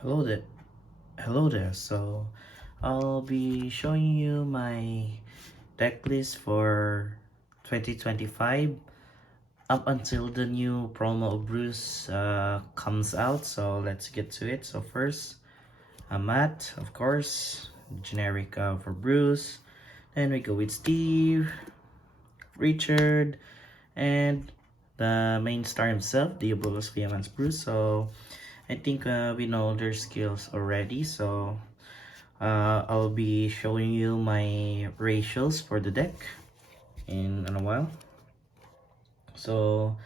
Hello there. Hello there. I'll be showing you my deck list for 2025 up until the new promo of Bruce comes out. So let's get to it. So first, Matt, of course, generic for Bruce. Then we go with Steve, Richard, and the main star himself, Diabolos, Viamance, Bruce. So I think we know their skills already. I'll be showing you my ratios for the deck in a while. So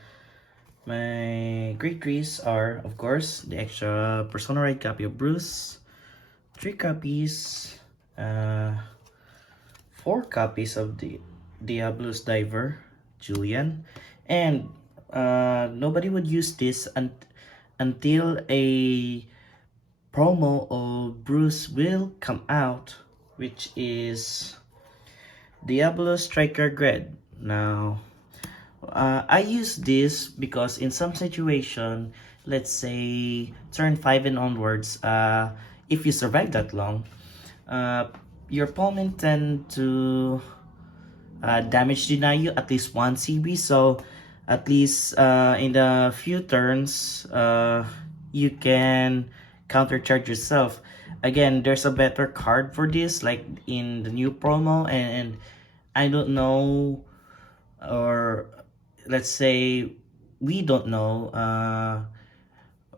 my great trees are, of course, the extra personalized copy of Bruce, 3 copies, uh, 4 copies of the Diabolos Diver, Julian, and nobody would use this until a promo of Bruce will come out, which is Diablo Striker Grid. Now, I use this because in some situation, let's say turn 5 and onwards, if you survive that long, uh, your opponent tend to damage deny you at least 1 CB. So at least in the few turns, you can countercharge yourself. Again, there's a better card for this, like in the new promo, and I don't know, or let's say we don't know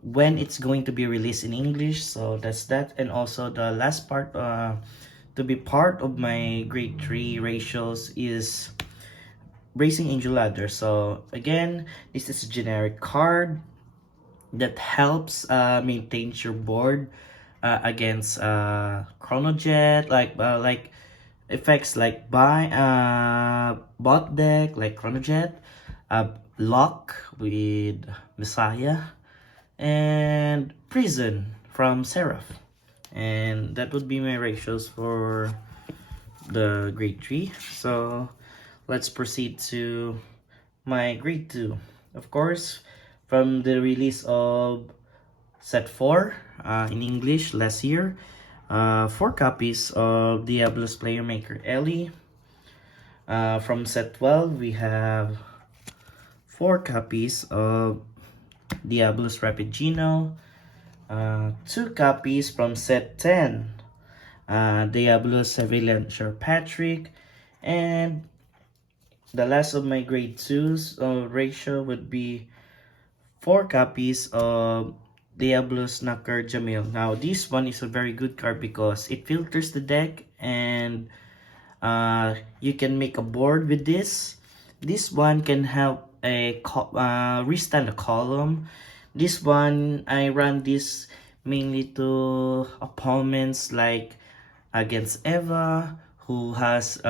when it's going to be released in English. So that's that. And also the last part, to be part of my grade 3 ratios is Racing Angel Ladder. So again, this is a generic card that helps maintain your board against Chronojet, like effects like buy bot deck like Chronojet, Lock with Messiah, and Prison from Seraph. And that would be my ratios for the grade 3. So let's proceed to my grade 2. Of course, from the release of set 4 in English last year, 4 copies of Diablo's Player Maker Ellie. From set 12, we have 4 copies of Diablo's Rapid Geno, 2 copies from set 10, Diablo's Surveillance Sir Patrick, and the last of my grade 2's ratio would be 4 copies of Diablo's Knocker Jamil. Now, this one is a very good card because it filters the deck and you can make a board with this. This one can help restand a column. This one, I run this mainly to opponents like against Eva, who has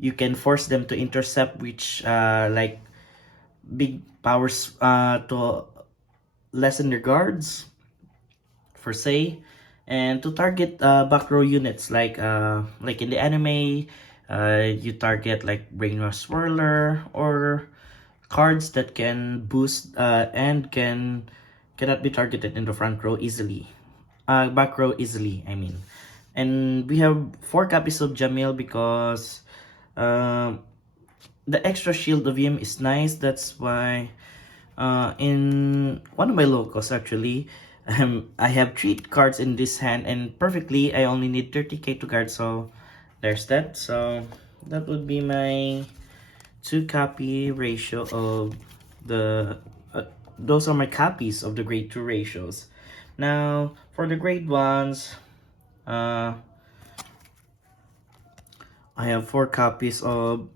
you can force them to intercept, which like big powers to lessen their guards for say, and to target back row units like in the anime, you target like Brainwash Swirler or cards that can boost and cannot be targeted in the front row easily, back row easily, I mean. And we have 4 copies of Jamil because um the extra shield of him is nice. That's why in one of my locals actually, I have 3 cards in this hand and perfectly I only need 30k to guard. So there's that. So that would be my 2 copy ratio of the those are my copies of the grade 2 ratios. Now for the grade 1s, uh, I have 4 copies of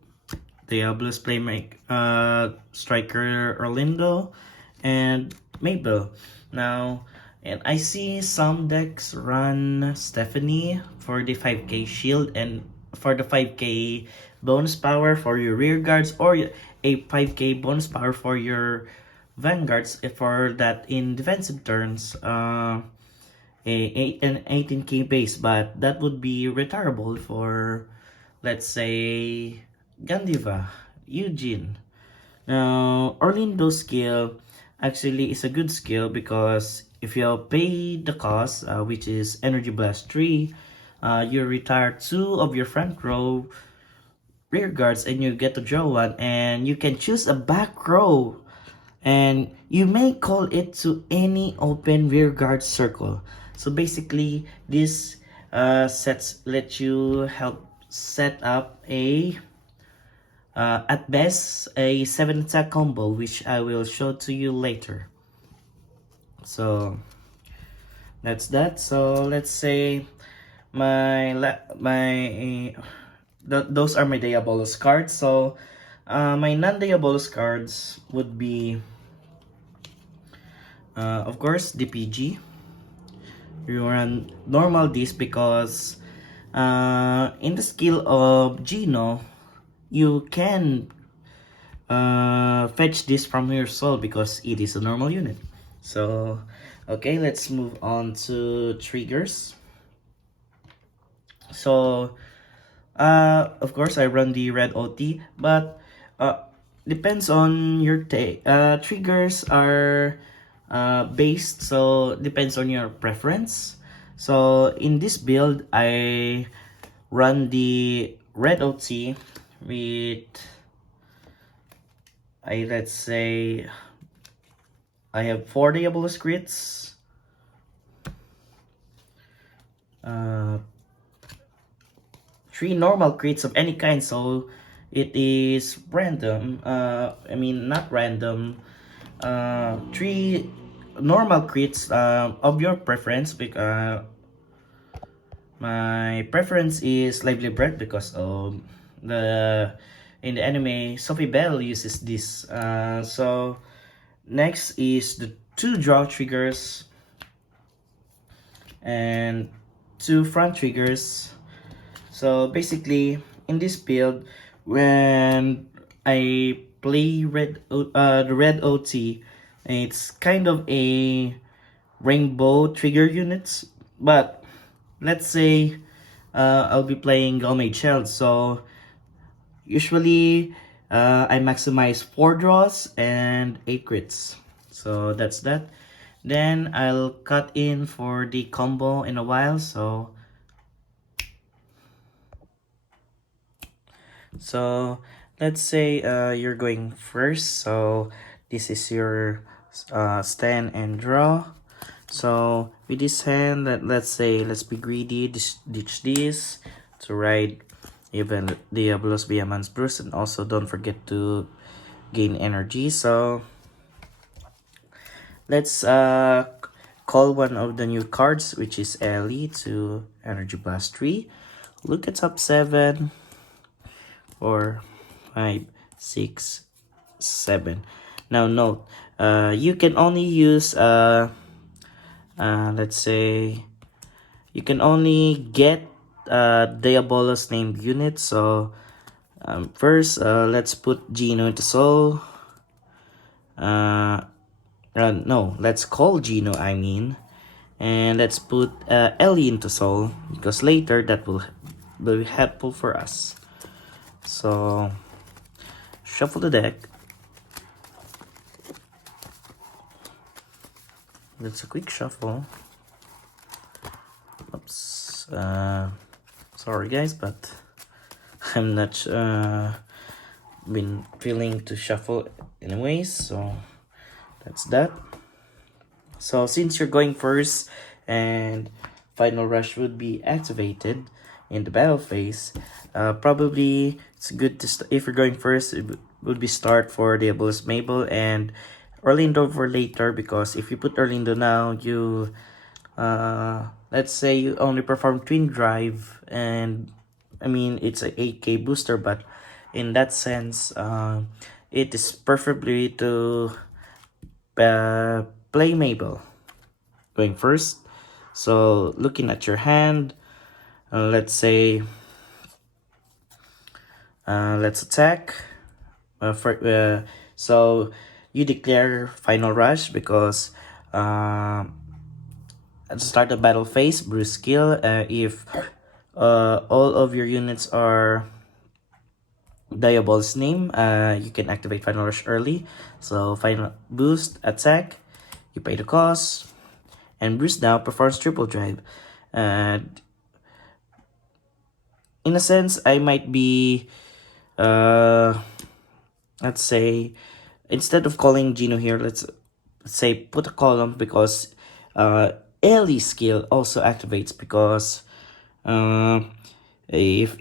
Diablo's Playmate Striker Orlando and Mabel. Now, and I see some decks run Stephanie for the 5k shield and for the 5k bonus power for your rear guards, or a 5k bonus power for your vanguards for that in defensive turns. An 18k base, but that would be retirable for, let's say, Gandiva, Eugene. Now, Orlando's skill actually is a good skill because if you pay the cost, which is Energy Blast 3, you retire 2 of your front row rear guards and you get to draw one, and you can choose a back row, and you may call it to any open rear guard circle. So basically this sets let you help set up a at best a 7 attack combo, which I will show to you later. So that's that. So let's say those are my Diabolos cards. So my non-Diabolos cards would be of course DPG. You run normal this because in the skill of Gino you can fetch this from your soul because it is a normal unit. So okay, let's move on to triggers. So of course I run the red OT, but depends on your take. Triggers are based, so depends on your preference. So in this build I run the red OT with, let's say I have 4 Diabolos crits, 3 normal crits of any kind, so it is random. I mean not random. 3 normal crits of your preference, because my preference is Lively Breath because the in the anime Sophie Bell uses this. So next is the 2 draw triggers and 2 front triggers. So basically in this build, when I play the red OT, it's kind of a rainbow trigger units, but let's say I'll be playing Gomage Shell, so usually I maximize 4 draws and 8 crits. So that's that. Then I'll cut in for the combo in a while. So let's say you're going first. So this is your stand and draw. So with this hand, let's say let's be greedy, ditch this to ride even Diabolos Viamance Bruce, and also don't forget to gain energy. So let's call one of the new cards, which is Ellie, to Energy Blast 3. Look at top 7, 4, 5, 6, 7. Now note, you can only use let's say you can only get Diabolos named unit. So first let's put Gino into soul. No, let's call Gino, I mean, and let's put Ellie into soul because later that will be helpful for us. So shuffle the deck. That's a quick shuffle. Oops. Sorry guys, but I'm not been feeling to shuffle anyways, so that's that. So since you're going first and Final Rush would be activated in the battle phase, probably it's good to if you're going first, it would be start for Diabolos Mabel and Orlando for later, because if you put Orlando now, you let's say you only perform Twin Drive, and I mean it's a 8k booster, but in that sense it is preferably to play Mabel going first. So looking at your hand, let's say let's attack so you declare Final Rush because at the start of battle phase, Bruce skill, if all of your units are Diabol's name, you can activate Final Rush early. So final boost, attack, you pay the cost, and Bruce now performs triple drive. And in a sense, I might be, let's say, instead of calling Gino here, let's say put a column because Ellie skill also activates because uh, if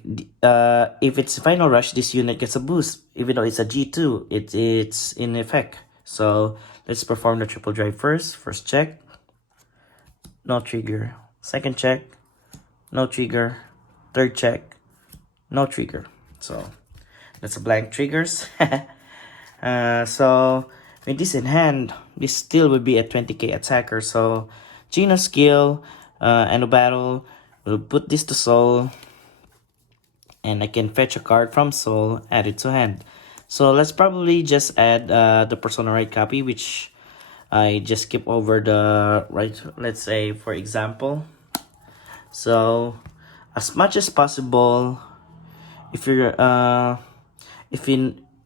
it's final rush, this unit gets a boost. Even though it's a G2, it's in effect. So let's perform the triple drive first. First check, no trigger. Second check, no trigger. Third check, no trigger. So that's a blank triggers. So with this in hand, this still would be a 20k attacker. So Gino skill, end of battle, we'll put this to soul, and I can fetch a card from soul, add it to hand. So let's probably just add the persona right copy, which I just skip over the right, let's say for example. So as much as possible, if you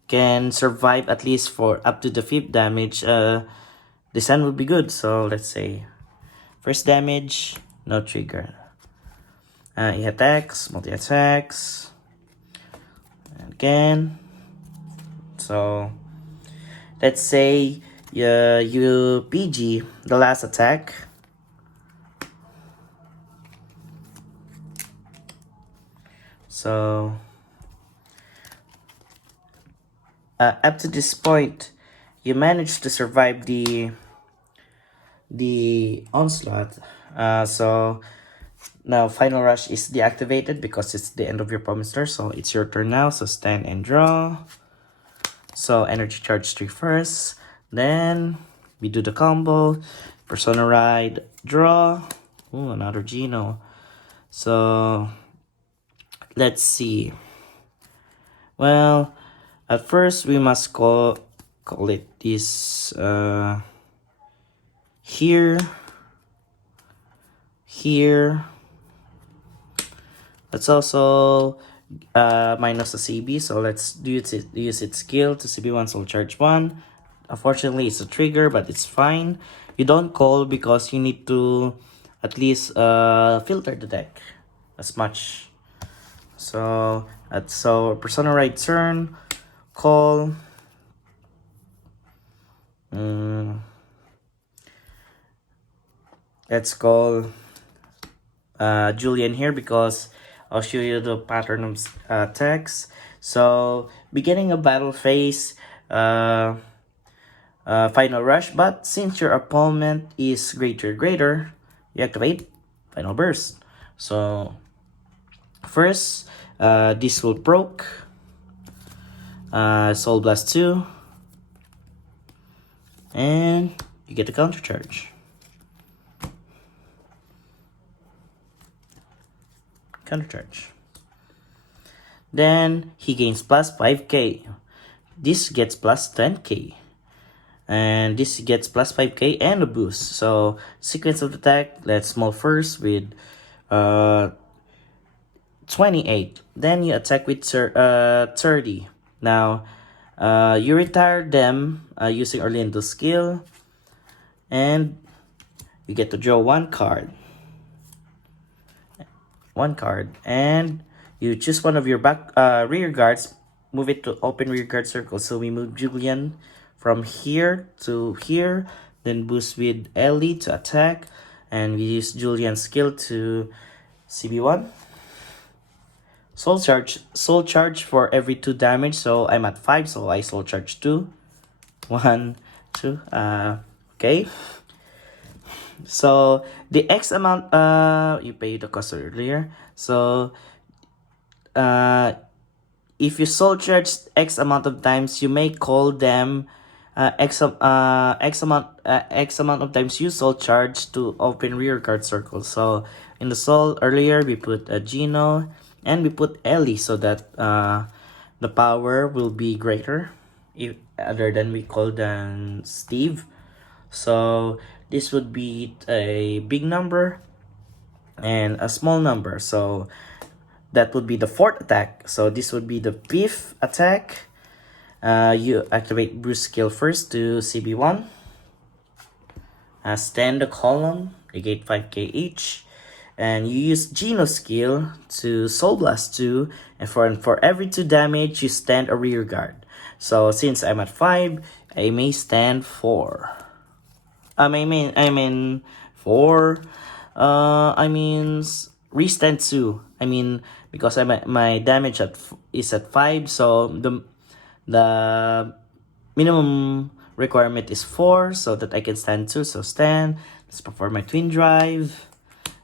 can survive at least for up to the 5th damage, this hand would be good. So let's say first damage, no trigger. He attacks, multi attacks, and again. So let's say you PG the last attack. So up to this point, you managed to survive the onslaught. So now final rush is deactivated because it's the end of your promise turn. So it's your turn now. So stand and draw. So energy charge 3 first. Then we do the combo. Persona ride, draw. Ooh, another Gino. So let's see. Well, at first we must call it this here. Let's also minus the CB, so let's use its skill to CB1 soul charge 1. Unfortunately, it's a trigger, but it's fine. You don't call because you need to at least filter the deck as much. So persona right turn, call. Let's call Julian here because I'll show you the pattern of text. So beginning of battle phase, final rush, but since your opponent is greater, you activate final burst. So first, this will proc Soul Blast 2, and you get the counter charge. Then he gains plus 5k. This gets plus 10k. And this gets plus 5k and a boost. So sequence of attack, let's small first with 28. Then you attack with 30. Now you retire them using Orlando's skill, and you get to draw one card, and you choose one of your back rear guards, move it to open rear guard circle. So we move Julian from here to here, then boost with Ellie to attack, and we use Julian's skill to CB1. Soul charge for every 2 damage, so I'm at 5, so I soul charge 2. 1, 2, okay. So the X amount you paid the cost earlier. So if you soul charge X amount of times, you may call them X amount of times you soul charge to open rear guard circle. So in the soul earlier we put a Gino and we put Ellie so that the power will be greater if other than we call than Steve. So this would be a big number and a small number. So that would be the 4th attack. So this would be the 5th attack. You activate Bruce skill first to CB1. Stand the column. negate 5k each. And you use Geno skill to Soul Blast 2, and for every 2 damage, you stand a rear guard. So since I'm at 5, I may stand 4. I mean 4. Restand 2. Because my damage is at 5, so the minimum requirement is 4, so that I can stand 2. So stand. Let's perform my twin drive,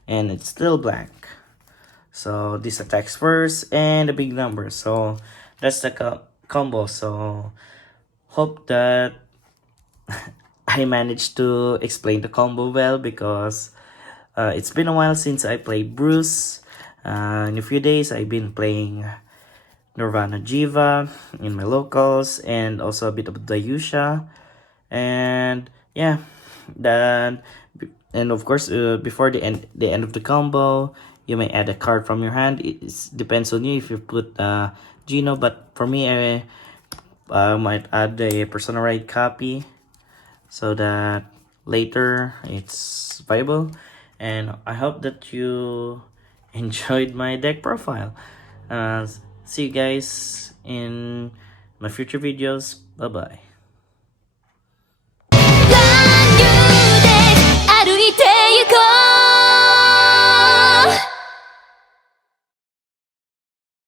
and it's still blank. So this attacks first and a big number. So that's the combo. So hope that I managed to explain the combo well, because it's been a while since I played Bruce. In a few days, I've been playing Nirvana Jiva in my locals, and also a bit of Dayusha. And yeah, then and of course, before the end of the combo, you may add a card from your hand. It depends on you if you put Geno, but for me, I might add a Persona Ride copy, so that later it's viable. And I hope that you enjoyed my deck profile. uh, See you guys in my future videos. Bye bye.